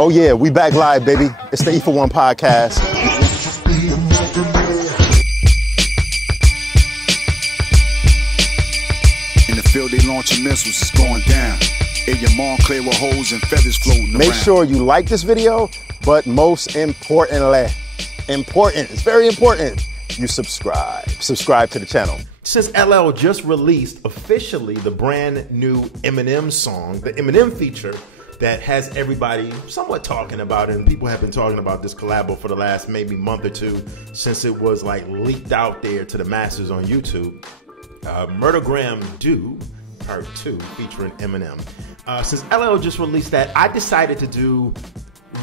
Oh yeah, we back live, baby. It's the E4One podcast. In the field, they launching missiles. It's going down. In your Montclair with holes and feathers floating around. Make sure you like this video, but most importantly, it's very important, you subscribe. Subscribe to the channel. Since LL just released officially the brand new Eminem song, the Eminem feature that has everybody somewhat talking about it, and people have been talking about this collabo for the last maybe month or two since it was like leaked out there to the masses on YouTube. Murdergram Do Part 2 featuring Eminem. Since LL just released that, I decided to do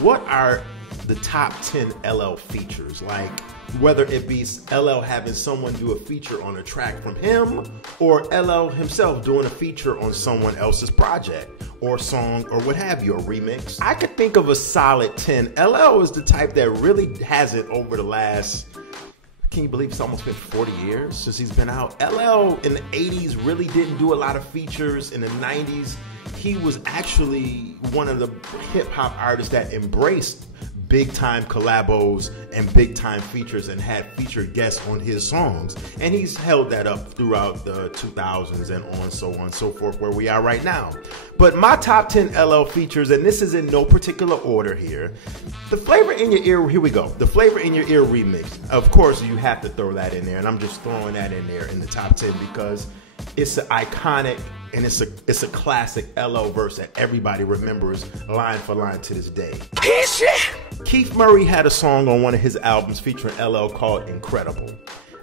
what are the top 10 LL features, like whether it be LL having someone do a feature on a track from him or LL himself doing a feature on someone else's project or song or what have you, a remix. I could think of a solid 10. LL is the type that really hasn't over the last, can you believe it's almost been 40 years since he's been out? LL in the 80s really didn't do a lot of features. In the 90s, he was actually one of the hip hop artists that embraced big time collabos and big time features and had featured guests on his songs. And he's held that up throughout the 2000s and so on and so forth, where we are right now. But my top 10 LL features, and this is in no particular order here. The Flavor in Your Ear, here we go. The Flavor in Your Ear remix. Of course, you have to throw that in there, and I'm just throwing that in there in the top 10 because it's an iconic and it's a classic LL verse that everybody remembers line for line to this day. Keith Murray had a song on one of his albums featuring LL called Incredible.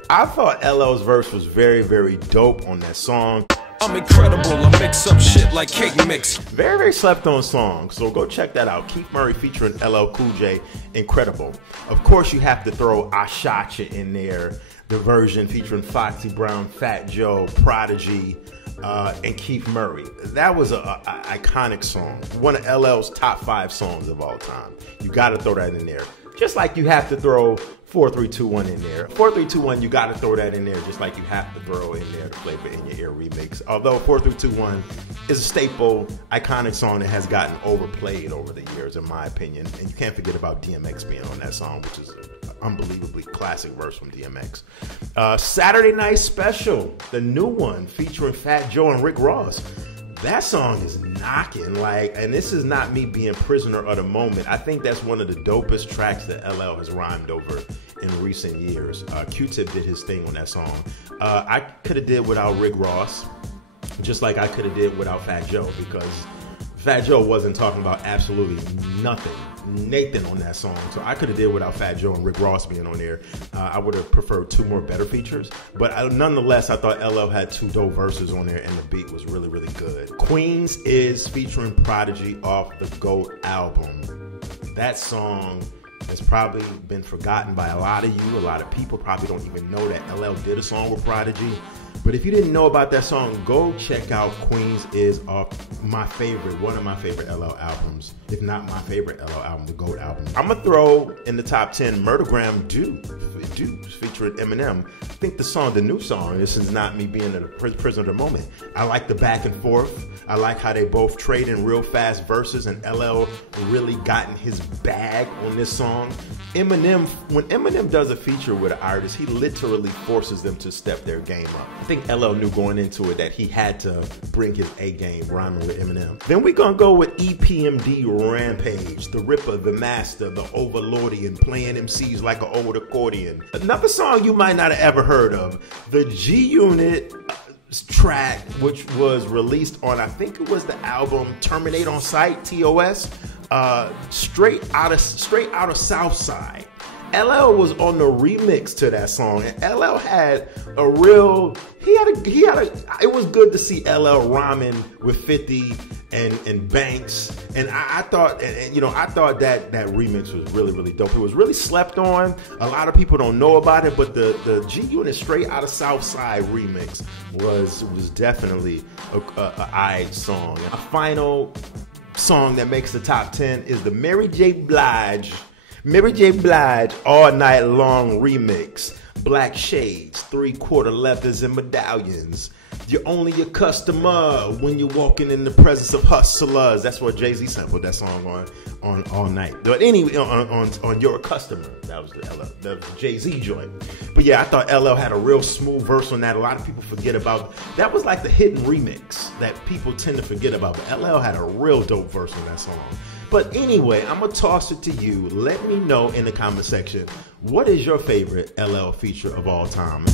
I thought LL's verse was very, very dope on that song. I'm incredible, I mix up shit like cake mix. Very, very slept on song, so go check that out. Keith Murray featuring LL Cool J, Incredible. Of course, you have to throw I Shot Ya in there, the version featuring Foxy Brown, Fat Joe, Prodigy, and Keith Murray. That was an iconic song. One of LL's top 5 songs of all time. You gotta throw that in there. Just like you have to throw 4321 in there. 4321, you gotta throw that in there just like you have to throw in there the Flavor in Your Ear remix. Although 4321 is a staple, iconic song that has gotten overplayed over the years, in my opinion. And you can't forget about DMX being on that song, which is an unbelievably classic verse from DMX. Saturday Night Special, the new one featuring Fat Joe and Rick Ross. That song is knocking, like, and this is not me being prisoner of the moment. I think that's one of the dopest tracks that LL has rhymed over in recent years. Q-Tip did his thing on that song. I could have did without Rick Ross, just like I could have did without Fat Joe, because Fat Joe wasn't talking about absolutely nothing, Nathan on that song. So I could have did without Fat Joe and Rick Ross being on there. I would have preferred 2 more better features. But nonetheless, I thought LL had 2 dope verses on there and the beat was really, really good. Queens is featuring Prodigy off the GOAT album. That song has probably been forgotten by a lot of you. A lot of people probably don't even know that LL did a song with Prodigy. But if you didn't know about that song, go check out Queens is off my favorite, one of my favorite LL albums, if not my favorite LL album, the GOAT album. I'm gonna throw in the top 10 Murdergram Do featuring Eminem. I think the song, the new song, this is not me being a prisoner of the moment. I like the back and forth. I like how they both trade in real fast verses, and LL really gotten his bag on this song. Eminem, when Eminem does a feature with an artist, he literally forces them to step their game up. I think LL knew going into it that he had to bring his A game rhyming with Eminem. Then we're gonna go with EPMD Rampage, the Ripper, the Master, the Overlordian, playing MCs like an old accordion. Another song you might not have ever heard of, the G-Unit track, which was released on, I think it was the album Terminate on Sight, TOS, straight out of Southside. LL was on the remix to that song, and LL had a real, it was good to see LL rhyming with 50 and Banks, and I thought, I thought that remix was really, really dope. It was really slept on. A lot of people don't know about it, but the G-Unit Straight Out of Southside remix was definitely a aight song. A final song that makes the top 10 is the Mary J. Blige All Night Long remix. Black Shades, 3/4 leathers and medallions. You're only a customer when you're walking in the presence of hustlers. That's what Jay-Z sampled that song on All Night. But anyway, on You're a Customer. That was the Jay-Z joint. But yeah, I thought LL had a real smooth verse on that. A lot of people forget about. That was like the hidden remix that people tend to forget about. But LL had a real dope verse on that song. But anyway, I'm going to toss it to you. Let me know in the comment section, what is your favorite LL feature of all time?